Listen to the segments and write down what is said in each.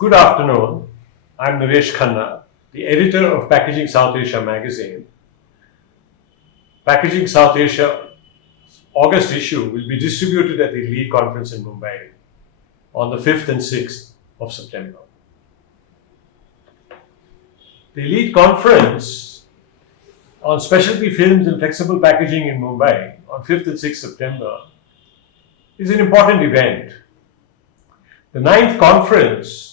Good afternoon. I'm Naresh Khanna, the editor of Packaging South Asia magazine. Packaging South Asia August issue will be distributed at the Elite Conference in Mumbai on the 5th and 6th of September. The Elite Conference on Specialty Films and Flexible Packaging in Mumbai on 5th and 6th September is an important event. The 9th Conference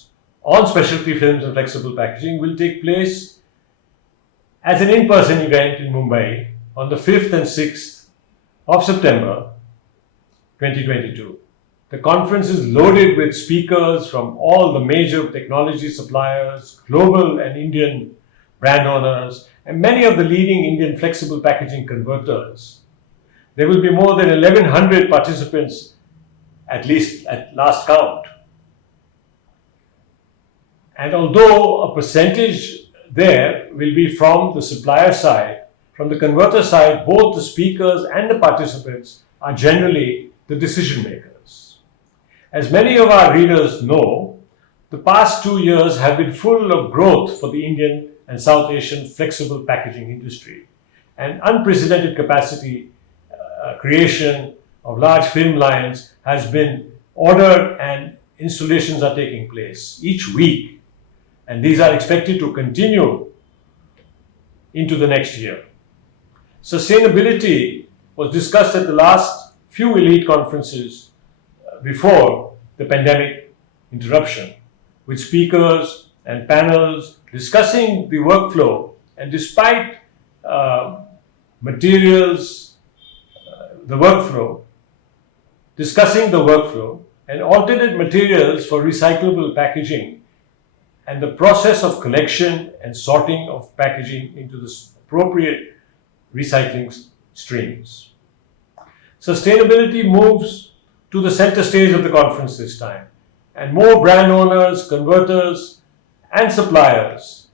on Specialty Films and Flexible Packaging will take place as an in-person event in Mumbai on the 5th and 6th of September 2022. The conference is loaded with speakers from all the major technology suppliers, global and Indian brand owners, and many of the leading Indian flexible packaging converters. There will be more than 1,100 participants, at least at last count. And although a percentage there will be from the supplier side, from the converter side, both the speakers and the participants are generally the decision makers. As many of our readers know, the past 2 years have been full of growth for the Indian and South Asian flexible packaging industry, and unprecedented capacity creation of large film lines has been ordered and installations are taking place each week, and these are expected to continue into the next year. Sustainability was discussed at the last few elite conferences before the pandemic interruption, with speakers and panels discussing the workflow, and despite discussing the workflow and alternate materials for recyclable packaging and the process of collection and sorting of packaging into the appropriate recycling streams. Sustainability moves to the center stage of the conference this time, and more brand owners, converters, and suppliers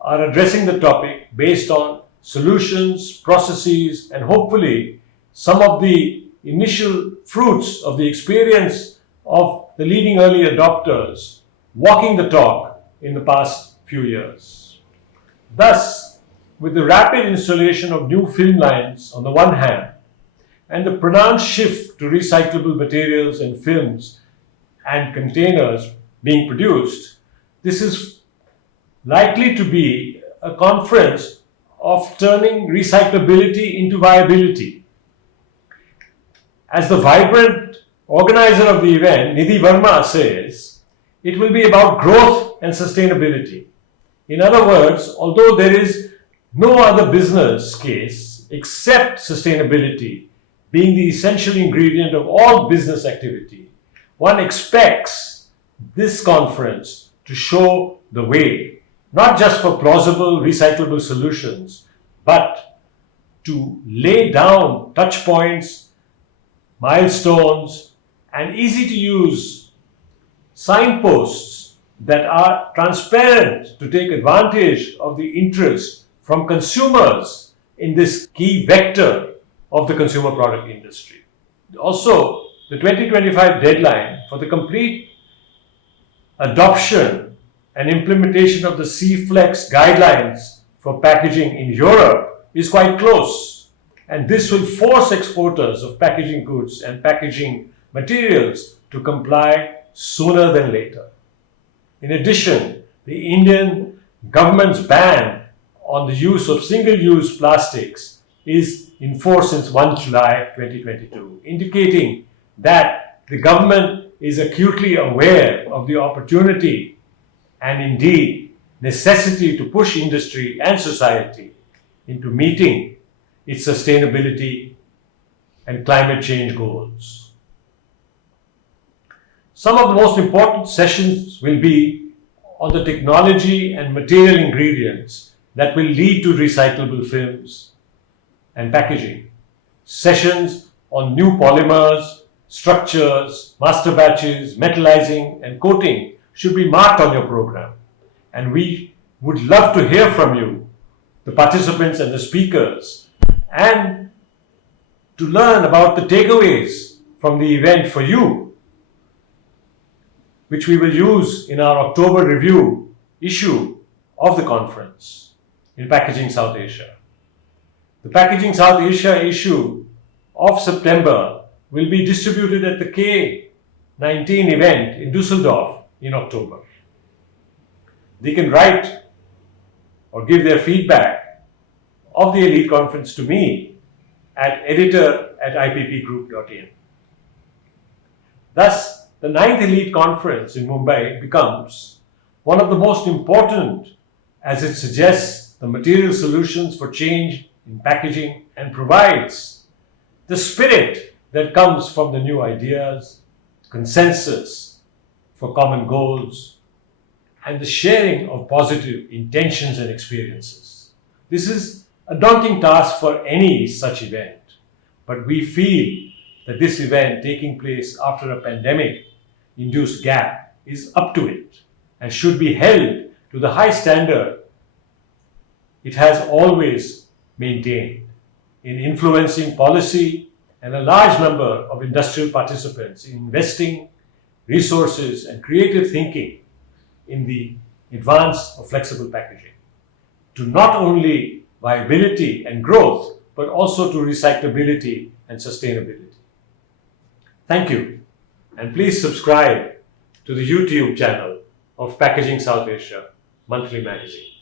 are addressing the topic based on solutions, processes, and hopefully some of the initial fruits of the experience of the leading early adopters walking the talk in the past few years. Thus, with the rapid installation of new film lines on the one hand, and the pronounced shift to recyclable materials and films and containers being produced, this is likely to be a conference of turning recyclability into viability. As the vibrant organizer of the event, Nidhi Verma, says, it will be about growth and sustainability. In other words, although there is no other business case except sustainability being the essential ingredient of all business activity, one expects this conference to show the way, not just for plausible recyclable solutions, but to lay down touch points, milestones, and easy to use signposts that are transparent to take advantage of the interest from consumers in this key vector of the consumer product industry. Also, the 2025 deadline for the complete adoption and implementation of the C-Flex guidelines for packaging in Europe is quite close, and this will force exporters of packaging goods and packaging materials to comply sooner than later. In addition, the Indian government's ban on the use of single-use plastics is in force since 1 July 2022, indicating that the government is acutely aware of the opportunity and indeed necessity to push industry and society into meeting its sustainability and climate change goals. Some of the most important sessions will be on the technology and material ingredients that will lead to recyclable films and packaging. Sessions on new polymers, structures, master batches, metallizing, and coating should be marked on your program. And we would love to hear from you, the participants and the speakers, and to learn about the takeaways from the event for you. which we will use in our October review issue of the conference in Packaging South Asia. The Packaging South Asia issue of September will be distributed at the K19 event in Düsseldorf in October. They can write or give their feedback of the Elite Conference to me at editor@ippgroup.in. Thus, the 9th Elite Conference in Mumbai becomes one of the most important as it suggests the material solutions for change in packaging and provides the spirit that comes from the new ideas, consensus for common goals, and the sharing of positive intentions and experiences. This is a daunting task for any such event, but we feel that this event taking place after a pandemic-induced gap is up to it and should be held to the high standard it has always maintained in influencing policy and a large number of industrial participants in investing resources and creative thinking in the advance of flexible packaging to not only viability and growth, but also to recyclability and sustainability. Thank you, and please subscribe to the YouTube channel of Packaging South Asia Monthly Magazine.